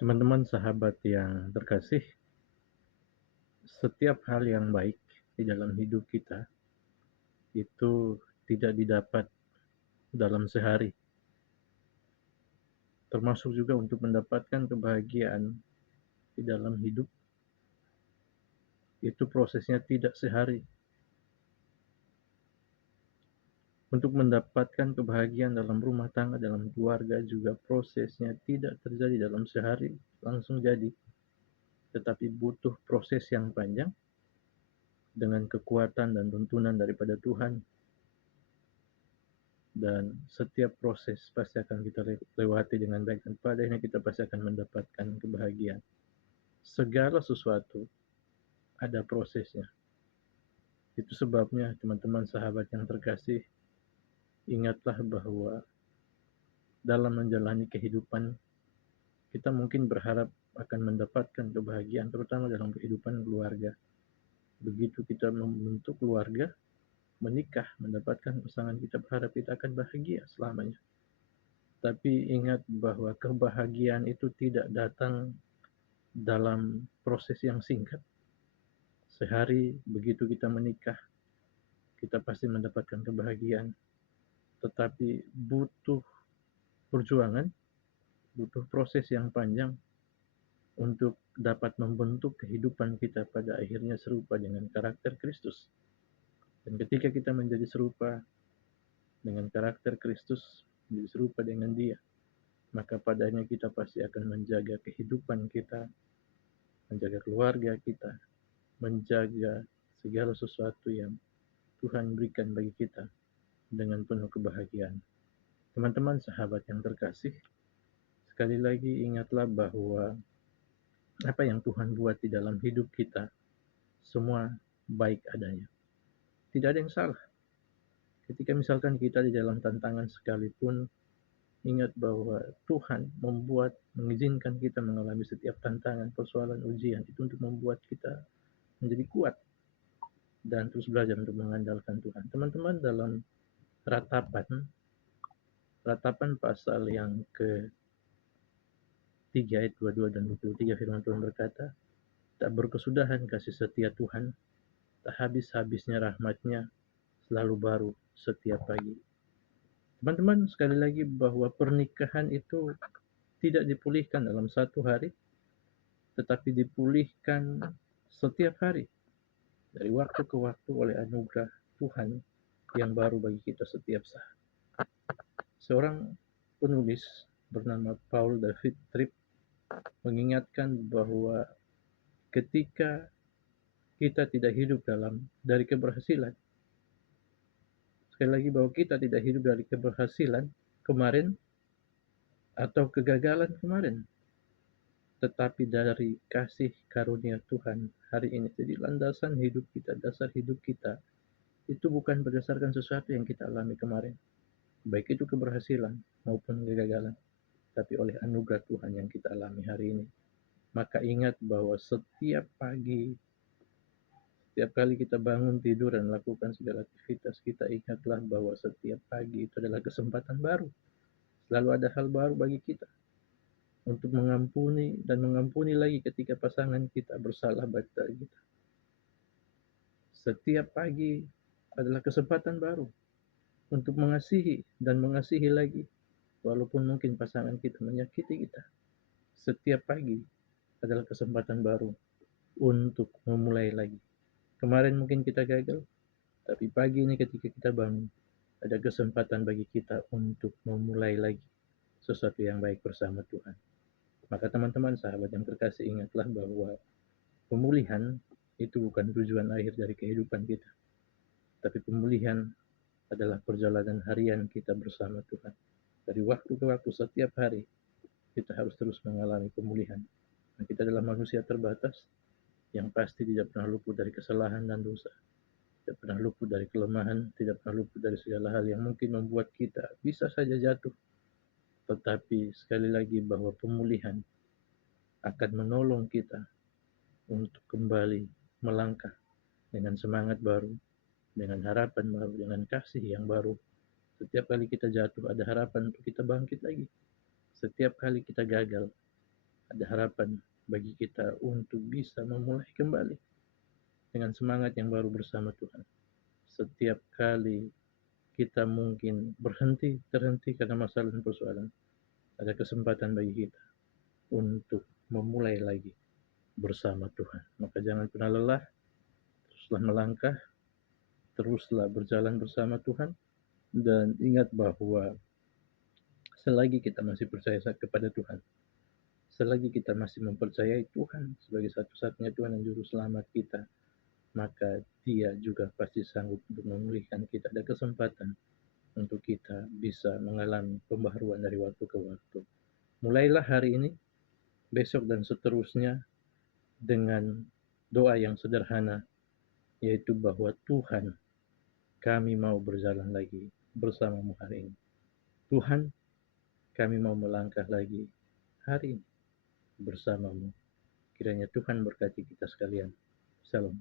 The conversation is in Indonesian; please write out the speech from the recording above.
Teman-teman sahabat yang terkasih, setiap hal yang baik di dalam hidup kita itu tidak didapat dalam sehari. Termasuk juga untuk mendapatkan kebahagiaan di dalam hidup, itu prosesnya tidak sehari. Untuk mendapatkan kebahagiaan dalam rumah tangga, dalam keluarga juga prosesnya tidak terjadi dalam sehari langsung jadi, tetapi butuh proses yang panjang dengan kekuatan dan tuntunan daripada Tuhan. Dan setiap proses pasti akan kita lewati dengan baik, dan pada akhirnya kita pasti akan mendapatkan kebahagiaan. Segala sesuatu ada prosesnya. Itu sebabnya teman-teman sahabat yang terkasih, ingatlah bahwa dalam menjalani kehidupan kita mungkin berharap akan mendapatkan kebahagiaan, terutama dalam kehidupan keluarga. Begitu kita membentuk keluarga, menikah, mendapatkan pasangan, kita berharap kita akan bahagia selamanya. Tapi ingat bahwa kebahagiaan itu tidak datang dalam proses yang singkat. Sehari begitu kita menikah, kita pasti mendapatkan kebahagiaan. Tetapi butuh perjuangan, butuh proses yang panjang untuk dapat membentuk kehidupan kita pada akhirnya serupa dengan karakter Kristus. Dan ketika kita menjadi serupa dengan karakter Kristus, menjadi serupa dengan Dia, maka padanya kita pasti akan menjaga kehidupan kita, menjaga keluarga kita, menjaga segala sesuatu yang Tuhan berikan bagi kita dengan penuh kebahagiaan. Teman-teman sahabat yang terkasih, sekali lagi ingatlah bahwa apa yang Tuhan buat di dalam hidup kita semua baik adanya. Tidak ada yang salah. Ketika misalkan kita di dalam tantangan sekalipun, ingat bahwa Tuhan mengizinkan kita mengalami setiap tantangan, persoalan, ujian itu untuk membuat kita menjadi kuat dan terus belajar untuk mengandalkan Tuhan. Teman-teman, dalam ratapan pasal yang ke-3 ayat 22 dan 23, firman Tuhan berkata, tak berkesudahan kasih setia Tuhan, tak habis-habisnya rahmatnya, selalu baru setiap pagi. Teman-teman, sekali lagi bahwa pernikahan itu tidak dipulihkan dalam satu hari, tetapi dipulihkan setiap hari, dari waktu ke waktu oleh anugerah Tuhan yang baru bagi kita setiap saat. Seorang penulis bernama Paul David Tripp mengingatkan bahwa ketika kita tidak hidup dari keberhasilan, sekali lagi bahwa kita tidak hidup dari keberhasilan kemarin atau kegagalan kemarin, tetapi dari kasih karunia Tuhan hari ini. Jadi landasan hidup kita, dasar hidup kita itu bukan berdasarkan sesuatu yang kita alami kemarin, baik itu keberhasilan maupun kegagalan, tapi oleh anugerah Tuhan yang kita alami hari ini. Maka ingat bahwa setiap pagi, setiap kali kita bangun tidur dan melakukan segala aktivitas, kita ingatlah bahwa setiap pagi itu adalah kesempatan baru. Selalu ada hal baru bagi kita untuk mengampuni dan mengampuni lagi ketika pasangan kita bersalah pada kita. Setiap pagi adalah kesempatan baru untuk mengasihi dan mengasihi lagi, walaupun mungkin pasangan kita menyakiti kita. Setiap pagi adalah kesempatan baru untuk memulai lagi. Kemarin mungkin kita gagal, tapi pagi ini ketika kita bangun, ada kesempatan bagi kita untuk memulai lagi sesuatu yang baik bersama Tuhan. Maka teman-teman sahabat yang terkasih, ingatlah bahwa pemulihan itu bukan tujuan akhir dari kehidupan kita, tapi pemulihan adalah perjalanan harian kita bersama Tuhan. Dari waktu ke waktu, setiap hari, kita harus terus mengalami pemulihan. Nah, kita adalah manusia terbatas yang pasti tidak pernah luput dari kesalahan dan dosa. Tidak pernah luput dari kelemahan, tidak pernah luput dari segala hal yang mungkin membuat kita bisa saja jatuh. Tetapi sekali lagi bahwa pemulihan akan menolong kita untuk kembali melangkah dengan semangat baru, dengan harapan baru, dengan kasih yang baru. Setiap kali kita jatuh, ada harapan untuk kita bangkit lagi. Setiap kali kita gagal, ada harapan bagi kita untuk bisa memulai kembali dengan semangat yang baru bersama Tuhan. Setiap kali kita mungkin terhenti karena masalah dan persoalan, ada kesempatan bagi kita untuk memulai lagi bersama Tuhan. Maka jangan pernah lelah, teruslah melangkah, teruslah berjalan bersama Tuhan, dan ingat bahwa selagi kita masih percaya kepada Tuhan, selagi kita masih mempercayai Tuhan sebagai satu-satunya Tuhan dan Juru Selamat kita, maka Dia juga pasti sanggup untuk memulihkan kita. Ada kesempatan untuk kita bisa mengalami pembaharuan dari waktu ke waktu. Mulailah hari ini, besok dan seterusnya dengan doa yang sederhana, yaitu bahwa Tuhan, kami mau berjalan lagi bersamamu hari ini. Tuhan, kami mau melangkah lagi hari ini bersamamu. Kiranya Tuhan berkati kita sekalian. Salam.